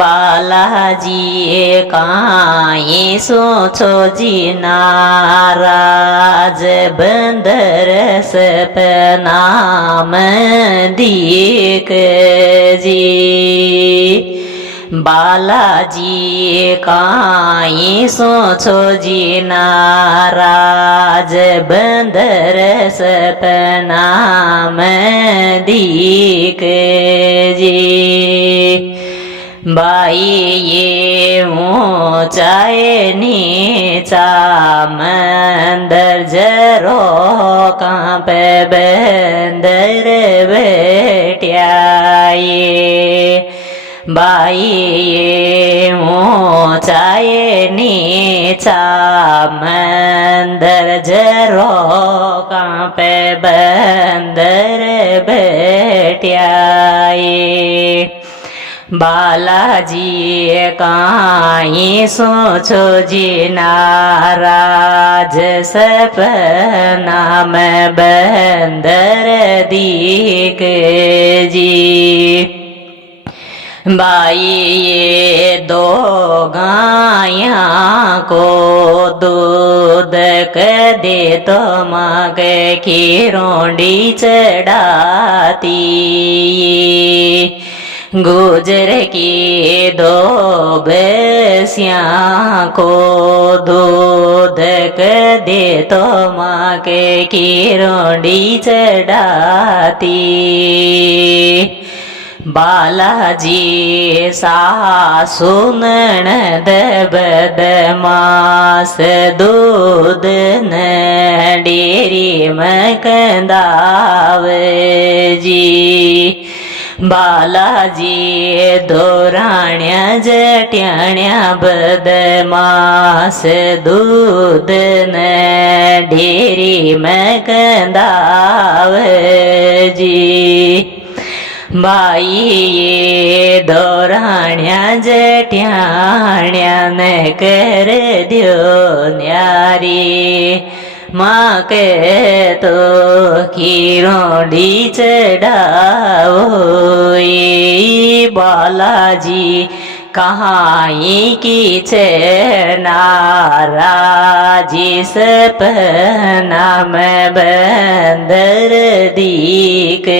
બાલાજીએ કાંઈ શું છો જી નારાજ બંદર સપનામ દીકજી બાલાજીએ કાંઈ શું છો જી નારાજ બંદર સપનામ દીકજી બાઈએ ઊંચાએ નીચા મંદર જરો કાંપે બંદર બેટ્યાએ બાઈએ ઊંચાએ નીચા મંદર જરો કાંપે બંદર બેટ્યાએ બાલાજીએ કાંઈ શું છો જી નારાજ સપનામ બંદર દીકજી बाइये दो गायां को दूध के दे तो माँ के खीरोंडी चढ़ाती गुजर की दो भैंसियाँ को दूध के दे तो माँ के खीरोंडी चढ़ाती बालाजी सासु ननद बदमास दूध न डेरी मकंदावे जी बालाजी दोराण्या जट्याण्या बदमास दूध न डेरी मकंदावे जी बाइये दोराण्या जट्याण्या ने कर द्यो न्यारी माँ के तो खीरोंडी चढ़ाओ बालाजी कहाई की छे नाराजी सपना में बंदर दीकजी।